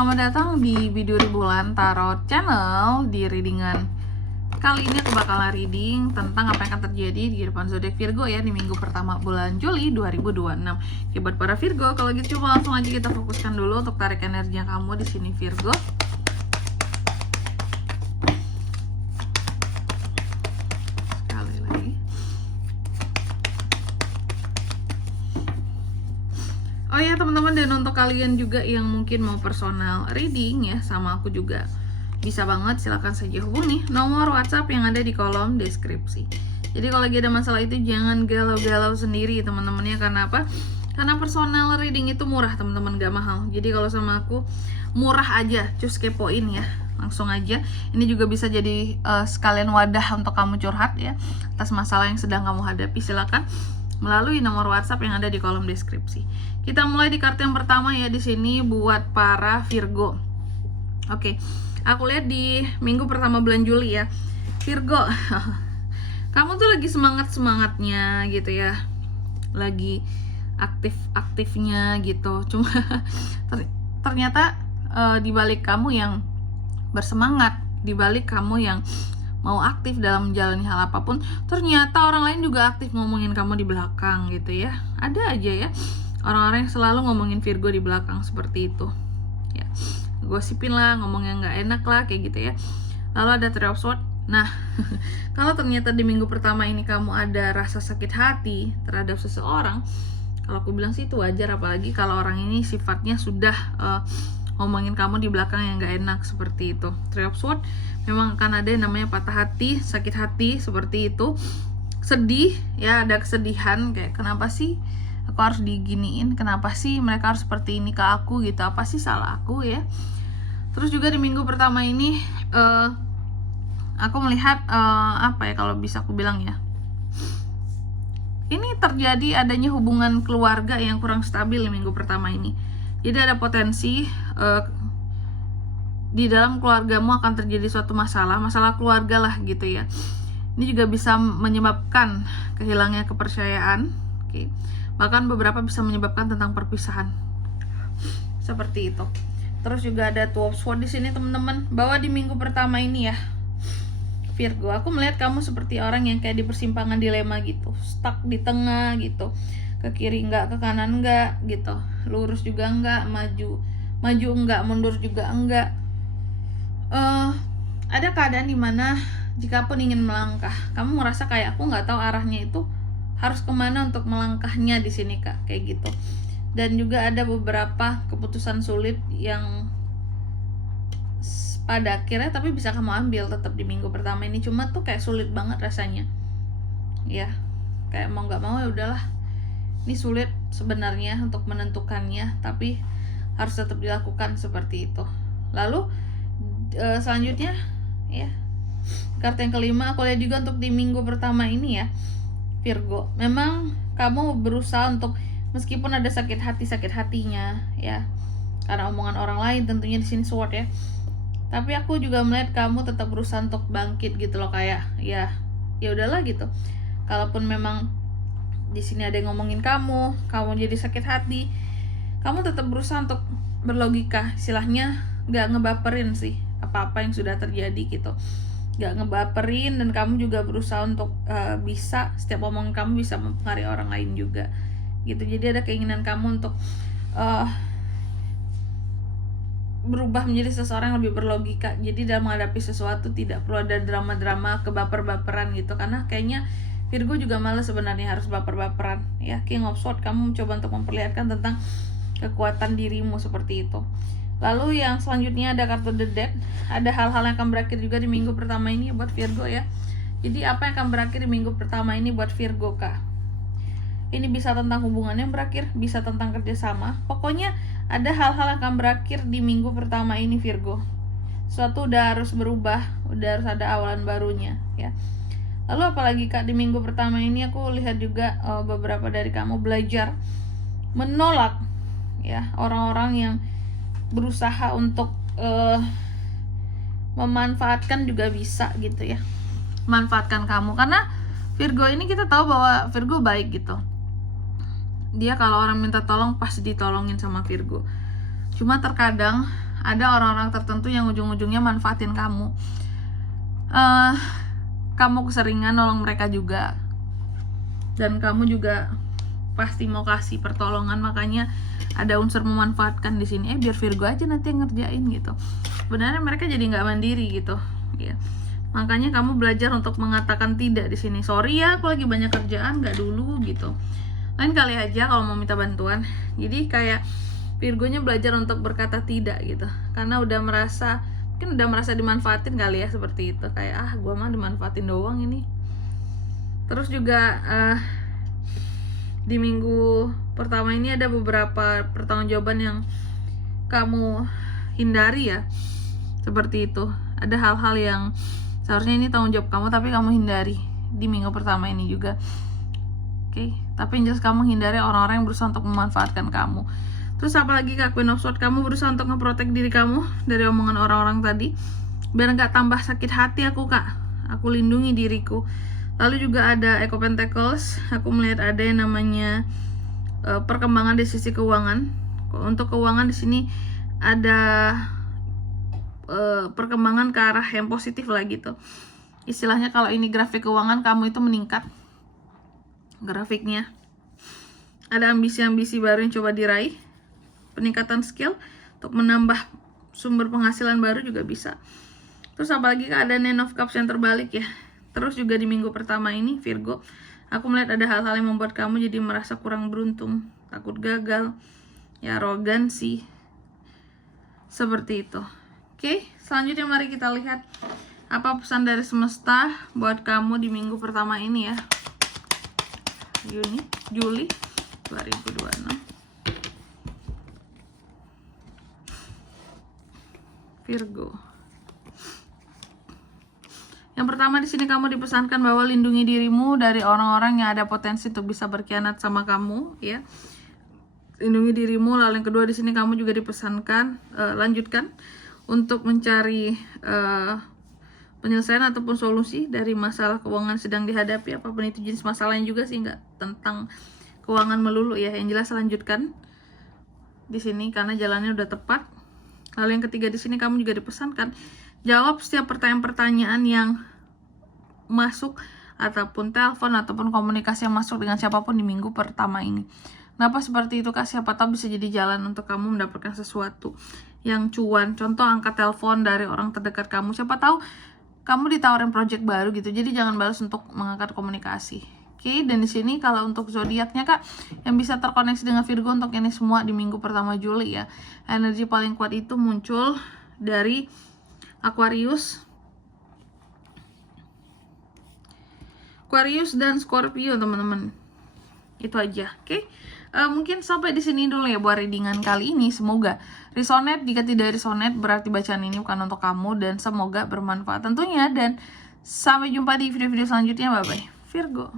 selamat datang di video Bulan Tarot Channel. Di readingan kali ini aku bakalan reading tentang apa yang akan terjadi di kehidupan zodiak Virgo ya di minggu pertama bulan Juli 2026. Oke, buat para Virgo, kalau gitu coba langsung aja kita fokuskan dulu untuk tarik energi kamu di sini Virgo. Sekali lagi. Oh ya teman-teman, dan untuk kalian juga yang mungkin mau personal reading ya sama aku juga bisa banget, silahkan saja hubungi nomor WhatsApp yang ada di kolom deskripsi. Jadi kalau lagi ada masalah itu jangan galau-galau sendiri teman-temannya. Karena apa? Karena personal reading itu murah teman-teman, gak mahal. Jadi kalau sama aku murah aja, cus kepoin ya, langsung aja. Ini juga bisa jadi sekalian wadah untuk kamu curhat ya atas masalah yang sedang kamu hadapi. Silakan melalui nomor WhatsApp yang ada di kolom deskripsi. Kita mulai di kartu yang pertama ya di sini buat para Virgo. Oke, aku lihat di minggu pertama bulan Juli ya, Virgo. Kamu tuh lagi semangatnya gitu ya, lagi aktifnya gitu. Cuma ternyata di balik kamu yang bersemangat, di balik kamu yang mau aktif dalam menjalani hal apapun, ternyata orang lain juga aktif ngomongin kamu di belakang gitu ya. Ada aja ya orang-orang yang selalu ngomongin Virgo di belakang seperti itu ya, gosipin lah, ngomong yang nggak enak lah kayak gitu ya. Lalu ada Three of Swords. Nah kalau ternyata di minggu pertama ini kamu ada rasa sakit hati terhadap seseorang, kalau aku bilang sih itu wajar, apalagi kalau orang ini sifatnya sudah ngomongin kamu di belakang yang gak enak seperti itu. Three of Swords memang akan ada yang namanya patah hati, sakit hati seperti itu, sedih ya, ada kesedihan kayak kenapa sih aku harus diginiin, kenapa sih mereka harus seperti ini ke aku gitu, apa sih salah aku ya. Terus juga di minggu pertama ini aku melihat apa ya kalau bisa aku bilang ya, ini terjadi adanya hubungan keluarga yang kurang stabil di minggu pertama ini. Jadi ada potensi di dalam keluargamu akan terjadi suatu masalah keluarga lah gitu ya. Ini juga bisa menyebabkan kehilangannya kepercayaan, oke. Bahkan beberapa bisa menyebabkan tentang perpisahan seperti itu. Terus juga ada Two of Swords di sini teman-teman, bahwa di minggu pertama ini ya Virgo, aku melihat kamu seperti orang yang kayak di persimpangan dilema gitu, stuck di tengah gitu, ke kiri enggak, ke kanan enggak gitu, lurus juga enggak, maju enggak, mundur juga enggak. Ada keadaan dimana jika pun ingin melangkah, kamu merasa kayak aku nggak tahu arahnya itu harus kemana untuk melangkahnya di sini kak, kayak gitu. Dan juga ada beberapa keputusan sulit yang pada akhirnya tapi bisa kamu ambil tetap di minggu pertama ini, cuma tuh kayak sulit banget rasanya ya, kayak mau nggak mau ya udahlah, ini sulit sebenarnya untuk menentukannya, tapi harus tetap dilakukan seperti itu. Lalu selanjutnya ya, kartu yang kelima aku lihat juga untuk di minggu pertama ini ya Virgo, memang kamu berusaha untuk, meskipun ada sakit hatinya ya karena omongan orang lain tentunya di sini Sword ya, tapi aku juga melihat kamu tetap berusaha untuk bangkit gitu loh, kayak ya udahlah gitu. Kalaupun memang di sini ada yang ngomongin kamu jadi sakit hati, kamu tetap berusaha untuk berlogika, istilahnya nggak ngebaperin sih apa-apa yang sudah terjadi gitu, nggak ngebaperin, dan kamu juga berusaha untuk bisa setiap omongan kamu bisa mempengaruhi orang lain juga gitu. Jadi ada keinginan kamu untuk berubah menjadi seseorang yang lebih berlogika. Jadi dalam menghadapi sesuatu tidak perlu ada drama-drama kebaper-baperan gitu, karena kayaknya Virgo juga malas sebenarnya harus baper-baperan ya. King of Swords, kamu mencoba untuk memperlihatkan tentang kekuatan dirimu seperti itu. Lalu yang selanjutnya ada kartu The Death. Ada hal-hal yang akan berakhir juga di minggu pertama ini buat Virgo ya. Jadi apa yang akan berakhir di minggu pertama ini buat Virgo kak? Ini bisa tentang hubungan yang berakhir, bisa tentang kerjasama. Pokoknya ada hal-hal yang akan berakhir di minggu pertama ini Virgo. Suatu udah harus berubah, udah harus ada awalan barunya ya. Lalu apalagi kak, di minggu pertama ini aku lihat juga beberapa dari kamu belajar menolak ya orang-orang yang berusaha untuk memanfaatkan juga bisa gitu ya, manfaatkan kamu. Karena Virgo ini kita tahu bahwa Virgo baik gitu, dia kalau orang minta tolong pasti ditolongin sama Virgo. Cuma terkadang ada orang-orang tertentu yang ujung-ujungnya manfaatin kamu. Kamu keseringan nolong mereka juga, dan kamu juga pasti mau kasih pertolongan, makanya ada unsur memanfaatkan di sini. Biar Virgo aja nanti yang ngerjain gitu. Sebenarnya mereka jadi nggak mandiri gitu, ya. Makanya kamu belajar untuk mengatakan tidak di sini. Sorry ya, aku lagi banyak kerjaan, nggak dulu gitu. Lain kali aja kalau mau minta bantuan. Jadi kayak Virgonya belajar untuk berkata tidak gitu, karena mungkin udah merasa dimanfaatin kali ya, seperti itu. Kayak gua mah dimanfaatin doang ini. Terus juga di minggu pertama ini ada beberapa pertanggungjawaban yang kamu hindari ya, seperti itu. Ada hal-hal yang seharusnya ini tanggung jawab kamu tapi kamu hindari di minggu pertama ini juga. Oke, tapi yang jelas kamu hindari orang-orang yang berusaha untuk memanfaatkan kamu. Terus apalagi Kak, Queen of Swords, kamu berusaha untuk ngeprotek diri kamu dari omongan orang-orang tadi, biar nggak tambah sakit hati aku Kak. Aku lindungi diriku. Lalu juga ada Echo Pentacles, aku melihat ada yang namanya perkembangan di sisi keuangan. Untuk keuangan di sini ada perkembangan ke arah yang positif lah gitu. Istilahnya kalau ini grafik keuangan kamu itu meningkat grafiknya. Ada ambisi-ambisi baru yang coba diraih, peningkatan skill untuk menambah sumber penghasilan baru juga bisa. Terus apalagi ada Nine of Cups yang terbalik ya. Terus juga di minggu pertama ini Virgo, aku melihat ada hal-hal yang membuat kamu jadi merasa kurang beruntung, takut gagal, ya arogansi, seperti itu. Oke, selanjutnya mari kita lihat apa pesan dari semesta buat kamu di minggu pertama ini ya. Juli 2026. Virgo. Yang pertama di sini kamu dipesankan bahwa lindungi dirimu dari orang-orang yang ada potensi untuk bisa berkhianat sama kamu, ya. Lindungi dirimu. Lalu yang kedua di sini kamu juga dipesankan lanjutkan untuk mencari penyelesaian ataupun solusi dari masalah keuangan sedang dihadapi, apapun itu jenis masalahnya juga sih, nggak tentang keuangan melulu ya. Yang jelas lanjutkan di sini karena jalannya udah tepat. Lalu yang ketiga di sini kamu juga dipesankan jawab setiap pertanyaan-pertanyaan yang masuk ataupun telepon ataupun komunikasi yang masuk dengan siapapun di minggu pertama ini. Kenapa seperti itu Kak? Siapa tahu bisa jadi jalan untuk kamu mendapatkan sesuatu yang cuan. Contoh angkat telepon dari orang terdekat kamu. Siapa tahu kamu ditawarin project baru gitu. Jadi jangan balas untuk mengangkat komunikasi. Oke, dan di sini kalau untuk zodiaknya Kak, yang bisa terkoneksi dengan Virgo untuk ini semua di minggu pertama Juli ya. Energi paling kuat itu muncul dari Aquarius dan Scorpio teman-teman. Itu aja, oke? Mungkin sampai di sini dulu ya buat readingan kali ini. Semoga resonate. Jika tidak resonate berarti bacaan ini bukan untuk kamu, dan semoga bermanfaat tentunya. Dan sampai jumpa di video-video selanjutnya. Bye bye Virgo.